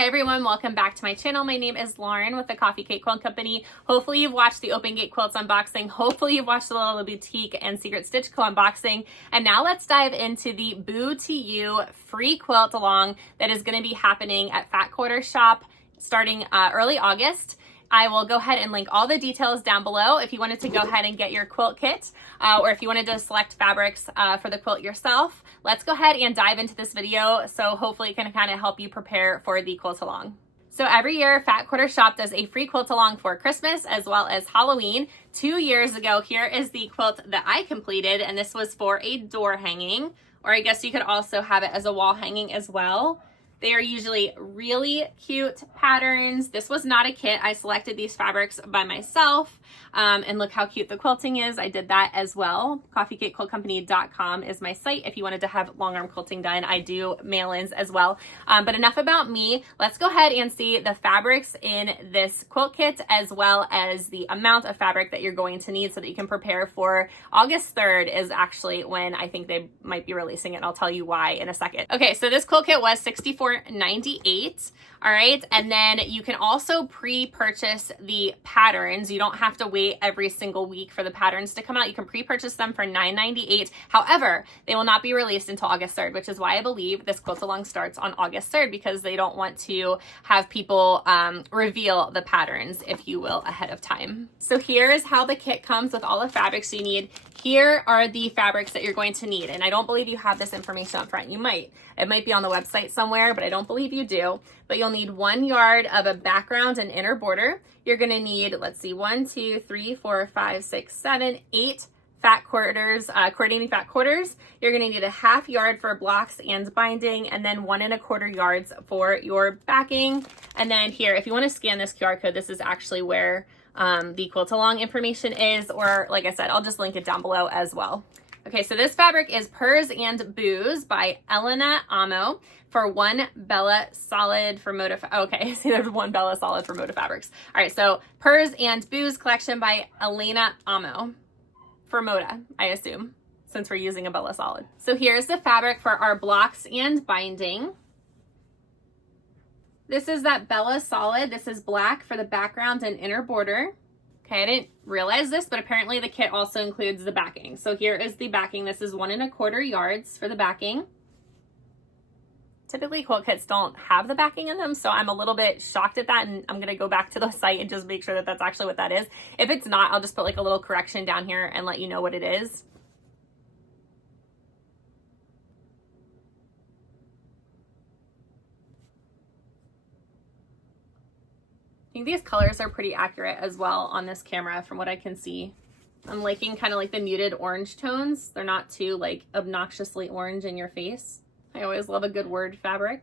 Hi everyone, welcome back to my channel. My name is Lauren with the Coffee Cake Quilt Company. Hopefully you've watched the Open Gate Quilts unboxing. Hopefully you've watched the Little Boutique and Secret Stitch Co unboxing. And now let's dive into the Boo to You free quilt along that is going to be happening at Fat Quarter Shop starting early August. I will go ahead and link all the details down below if you wanted to go ahead and get your quilt kit or if you wanted to select fabrics for the quilt yourself. Let's go ahead and dive into this video so hopefully it can kind of help you prepare for the quilt along. So every year, Fat Quarter Shop does a free quilt along for Christmas as well as Halloween. 2 years ago, here is the quilt that I completed, and this was for a door hanging, or I guess you could also have it as a wall hanging as well. They are usually really cute patterns. This was not a kit. I selected these fabrics by myself. And look how cute the quilting is. I did that as well. CoffeeCakeQuiltCompany.com is my site if you wanted to have long arm quilting done. I do mail-ins as well. But enough about me. Let's go ahead and see the fabrics in this quilt kit as well as the amount of fabric that you're going to need so that you can prepare for August 3rd is actually when I think they might be releasing it. And I'll tell you why in a second. Okay, so this quilt kit was $64.98. All right, and then you can also pre-purchase the patterns. You don't have to wait every single week for the patterns to come out. You can pre-purchase them for $9.98. However, they will not be released until August 3rd, which is why I believe this quilt along starts on August 3rd, because they don't want to have people reveal the patterns, if you will, ahead of time. So here is how the kit comes with all the fabrics you need. Here are the fabrics that you're going to need, and I don't believe you have this information up front. You might. It might be on the website somewhere, but I don't believe you do. But you'll need 1 yard of a background and inner border. You're going to need, let's see, 1, 2, 3, 4, 5, 6, 7, 8 fat quarters, coordinating fat quarters. You're going to need a 1/2 yard for blocks and binding, and then 1 1/4 yards for your backing. And then here, if you want to scan this QR code, this is actually where the quilt along information is, or like I said, I'll just link it down below as well. Okay, so this fabric is Purrs and Boos by Elena Amo for 1 Bella Solid for Moda. Okay, see, there's 1 Bella Solid for Moda Fabrics. All right, so Purrs and Boos collection by Elena Amo for Moda, I assume, since we're using a Bella Solid. So here's the fabric for our blocks and binding. This is that Bella Solid. This is black for the background and inner border. Okay, I didn't realize this, but apparently the kit also includes the backing. So here is the backing. This is 1 1/4 yards for the backing. Typically quilt kits don't have the backing in them, so I'm a little bit shocked at that, and I'm gonna go back to the site and just make sure that that's actually what that is. If it's not, I'll just put like a little correction down here and let you know what it is. I think these colors are pretty accurate as well on this camera from what I can see. I'm liking kind of like the muted orange tones. They're not too like obnoxiously orange in your face. I always love a good word fabric.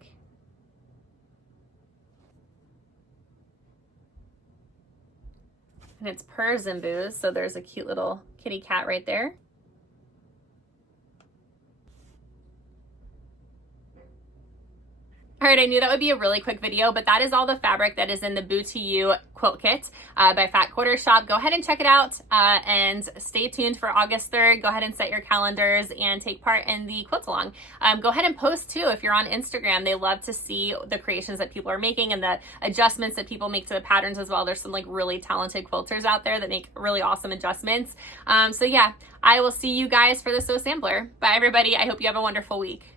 And it's Purrs and Boos, so there's a cute little kitty cat right there. All right, I knew that would be a really quick video, but that is all the fabric that is in the Boo to You quilt kit by Fat Quarter Shop. Go ahead and check it out and stay tuned for August 3rd. Go ahead and set your calendars and take part in the quilt along. Go ahead and post too if you're on Instagram. They love to see the creations that people are making and the adjustments that people make to the patterns as well. There's some like really talented quilters out there that make really awesome adjustments. So yeah, I will see you guys for the Sew Sampler. Bye everybody. I hope you have a wonderful week.